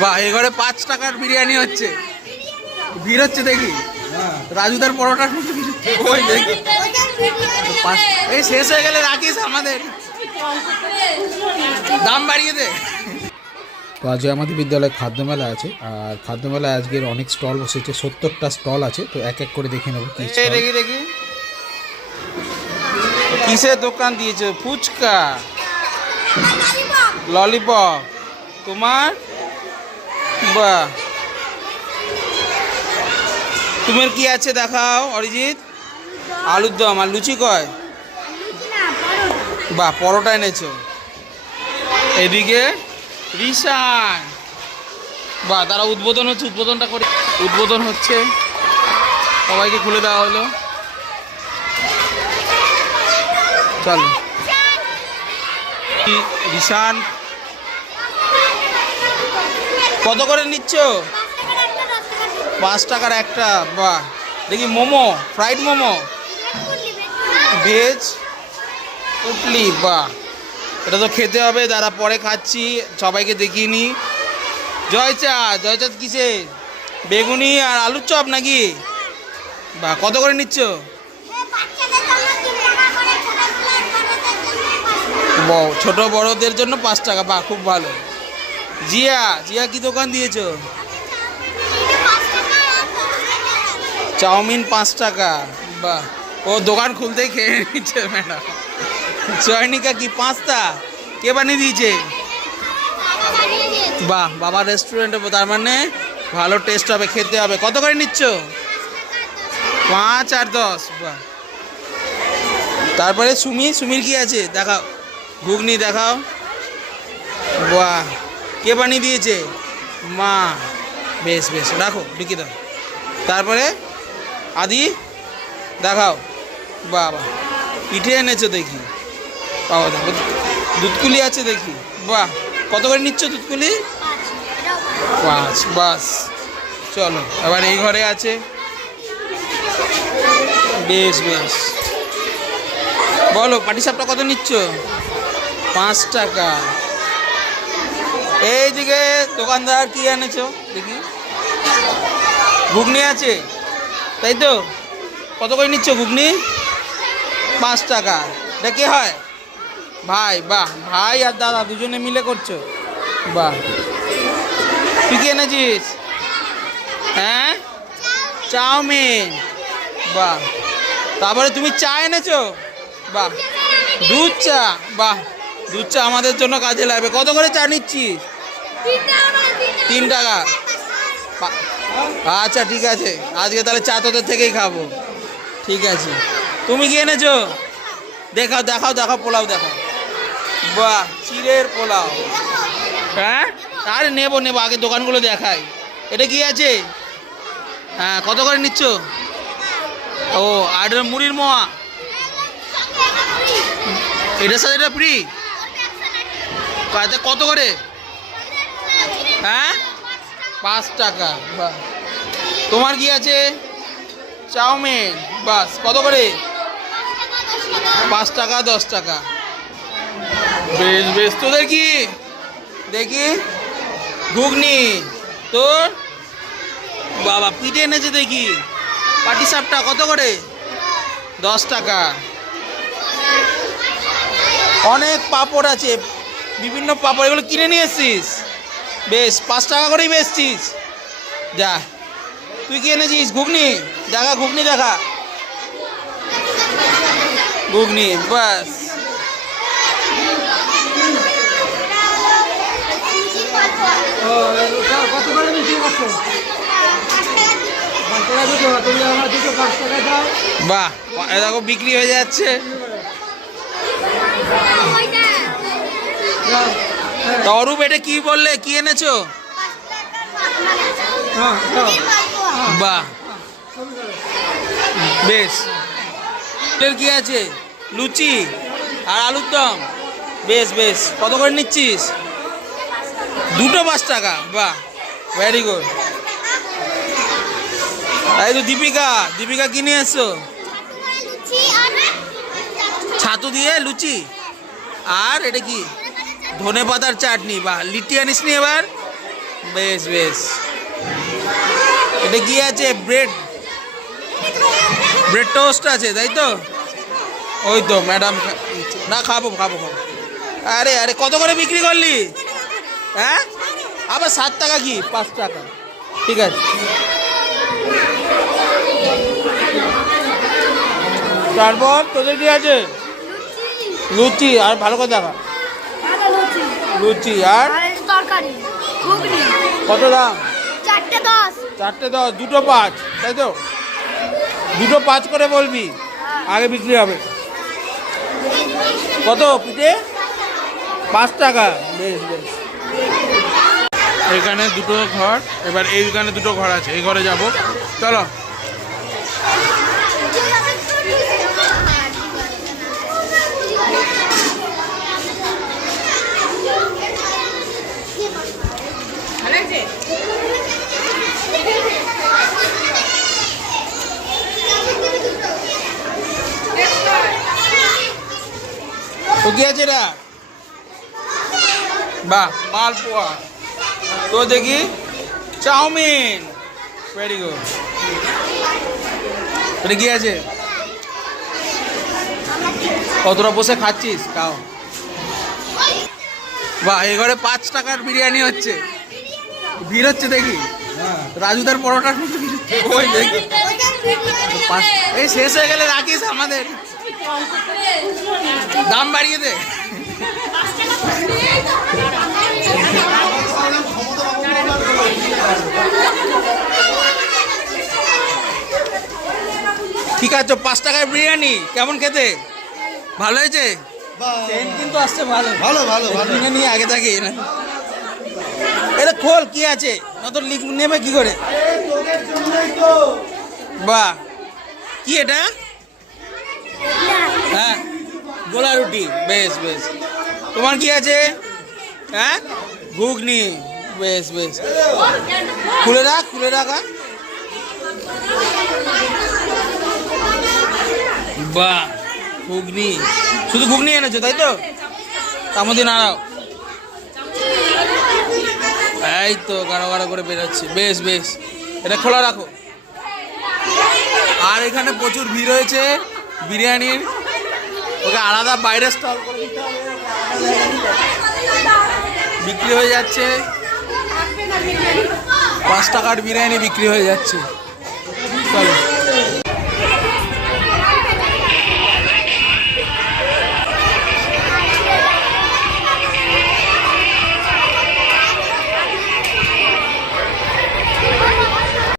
বাহ, এই ঘরে 5 টাকার বিরিয়ানি হচ্ছে, ভিড় হচ্ছে দেখি। রাজুদার পরোটার ওই দেখি এই শেষ হয়ে গেলে রাখিস, আমাদের দাম বাড়িয়ে দে। তো আজকে আমাদের বিদ্যালয়ে খাদ্যমেলা আছে, আর খাদ্যমেলায় আজকের অনেক স্টল বসেছে, 70টা স্টল আছে। তো এক এক করে দেখে নেবো। দেখি দেখি কিসের দোকান দিয়েছে? ফুচকা, ললিপপ, তোমার বাহ, তোমার কি আছে দেখাও অরিজিৎ? আলুর দম আর লুচি কয়? বাহ, পরোটা এনেছো। এদিকে রিশান, বাহ, তারা উদ্বোধন হচ্ছে, উদ্বোধনটা করে উদ্বোধন হচ্ছে, সবাইকে খুলে দেওয়া হলো। চলো রিশান, কত করে নিচ্ছ? 5 টাকার একটা। বাহ, দেখি মোমো, ফ্রাইড মোমো, ভেজ উটলি। বাহ, এটা তো খেতে হবে, দাঁড়া পরে খাচ্ছি, সবাইকে দেখিয়ে নি। জয়চা, জয়চা কিসে? বেগুনি আর আলুর চপ নাকি? বাহ, কত করে নিচ্ছ? ছোট বড়দের জন্য 5 টাকা। বাহ, খুব ভালো। জিয়া, জিয়া কি দোকান দিয়েছো? চাউমিন 5 টাকা। বাহ, ও দোকান খুলতেই খেয়ে নিচ্ছে ম্যাডাম। চয়নিকা কি পাস্তা কে বানিয়ে দিয়েছে? বাহ, বাবা রেস্টুরেন্টে, তার মানে ভালো টেস্ট হবে, খেতে হবে। কত করে নিচ্ছ? 5 আর 10। বাহ, তারপরে সুমির কি আছে দেখাও, ঘুগনি দেখাও। বাহ, কে বানিয়ে দিয়েছে? মা। বেশ বেশ, রাখো, ঢুকিয়ে দাও। তারপরে আদি দেখাও। বাহ বাহ, পিঠে এনেছো দেখি। বাবা দেখো, দুধকুলি আছে দেখি। বাহ, কত করে নিচ্ছ দুধকুলি? 5। বাস, চলো এবার এই ঘরে আছে। বেশ বেশ, বলো পাটিসাপটা কত নিচ্ছ? 5 টাকা। এইদিকে দোকানদার কি এনেছো দেখি? ঘুগনি আছে, তাই তো? কত করে নিচ্ছ ঘুগনি? 5 টাকা। এটা কে হয়? ভাই। বাহ, ভাই আর দাদা দুজনে মিলে করছো। বাহ, তুই কি এনেছিস? হ্যাঁ, চাউমিন। বাহ, তারপরে তুমি চা এনেছো? বাহ, দুধ চা। বাহ, দুধ চা আমাদের জন্য কাজে লাগবে। কত করে চা নিচ্ছিস? 3 টাকা। আচ্ছা ঠিক আছে, আজকে তাহলে চা তোদের থেকেই খাবো। ঠিক আছে, তুমি কি এনেছো? দেখাও দেখাও দেখাও, পোলাও দেখাও। বাহ, চিড়ের পোলাও। হ্যাঁ, আরে নেবো নেবো, আগে দোকানগুলো দেখাই। এটা কি আছে? হ্যাঁ, কত করে নিচ্ছ? ও, আর মুড়ির মোয়া, এটার সাথে এটা ফ্রি? কত করে? হ্যাঁ, 5 টাকা। বাহ, তোমার কি আছে? চাউমিন। বাস, কত করে? 5 টাকা 10 টাকা। বেশ বেশ, তোদের কি দেখি? ঘুগনি। তোর? বাবা, পিঠে এনেছে দেখি। পাটিসাপটা কত করে? 10 টাকা। অনেক পাঁপড় আছে, বিভিন্ন পাঁপড়, এগুলো কিনে নিয়ে এসছিস? বেশ, 5 টাকা করেই বেচছিস। যা, তুই কি এনেছিস? ঘুগনি দেখা, ঘুগনি দেখা, ঘুগনি। বাস, বাহ, দেখো বিক্রি হয়ে যাচ্ছে। অরূপ, এটা কি বললে, কি এনেছো? বাহ, বেশ। কি আছে? লুচি আর আলুর দম। বেশ বেশ, কত করে নিচ্ছিস? দুটো 5 টাকা। বাহ, ভেরি গুড। এই তো দীপিকা, দীপিকা কি নিয়ে এসছো? ছাতু দিয়ে লুচি, আর এটা কি? ধনে পাতার চাটনি। বাহ, লিট্টি আনিস নি এবার? বেশ বেশ। এটা কি আছে? ব্রেড ব্রেড টোস্ট আছে, তাই তো? ওই তো ম্যাডাম, না খাবো খাবো খাবো। আরে আরে কত করে বিক্রি করলি? হ্যাঁ আবার 7 টাকা কি 5 টাকা? ঠিক আছে। তারপর তোদের কি আছে? লুচি আর ভালো কথা খা। লুচি আর তরকারি ঘুগনি। কত দাম? 4টে 10। 4টে 10, দুটো 5, তাই তো? দুটো 5 করে বলবি, আগে বিক্রি হবে। কত পিঠে? 5 টাকা। বেশ বেশ। এখানে দুটো ঘর, এবার এইখানে দুটো ঘর আছে, এই ঘরে যাব, চলো। তো কি আছে এটা? বাহ, মালপোয়া। তো দেখি চাউমিন, ভেরি গুড। এটা কি আছে? কতটা বসে খাচ্ছিস? খাও। বাহ, এই ঘরে 5 টাকার বিরিয়ানি হচ্ছে, ভিড় হচ্ছে দেখি। রাজুদার পরোটার মতো ভিড় হচ্ছে। ওই দেখি এই শেষ হয়ে গেলে রাখিস, আমাদের দাম বাড়িয়ে দে। ঠিক আছে, 5 টাকার বিরিয়ানি কেমন খেতে? ভালো হয়েছে? কিন্তু আসছে ভালো ভালো ভালো কিনে নিয়ে আগে থাকে না। এটা খোল, কি আছে? নতুন লিখ নেবে কি করে? বাহ, কি এটা? হ্যাঁ, গোলা রুটি। বেশ বেশ। তোমার কি আছে? হ্যাঁ, ঘুগনি। বেশ বেশ, খুলে রাখ খুলে রাখা। বাহ, ঘুগনি, শুধু ঘুগনি এনেছো তাই তো? তার মধ্যে নাড়াও। এই তো গাঢ় গাঢ় করে বেরোচ্ছে। বেশ বেশ, এটা খোলা রাখো। আর এখানে প্রচুর ভিড় হয়েছে বিরিয়ানির, ওকে আলাদা বাইরে স্টল করে দিতে হবে। বিক্রি হয়ে যাচ্ছে, 5 টাকার বিরিয়ানি বিক্রি হয়ে যাচ্ছে। চলো।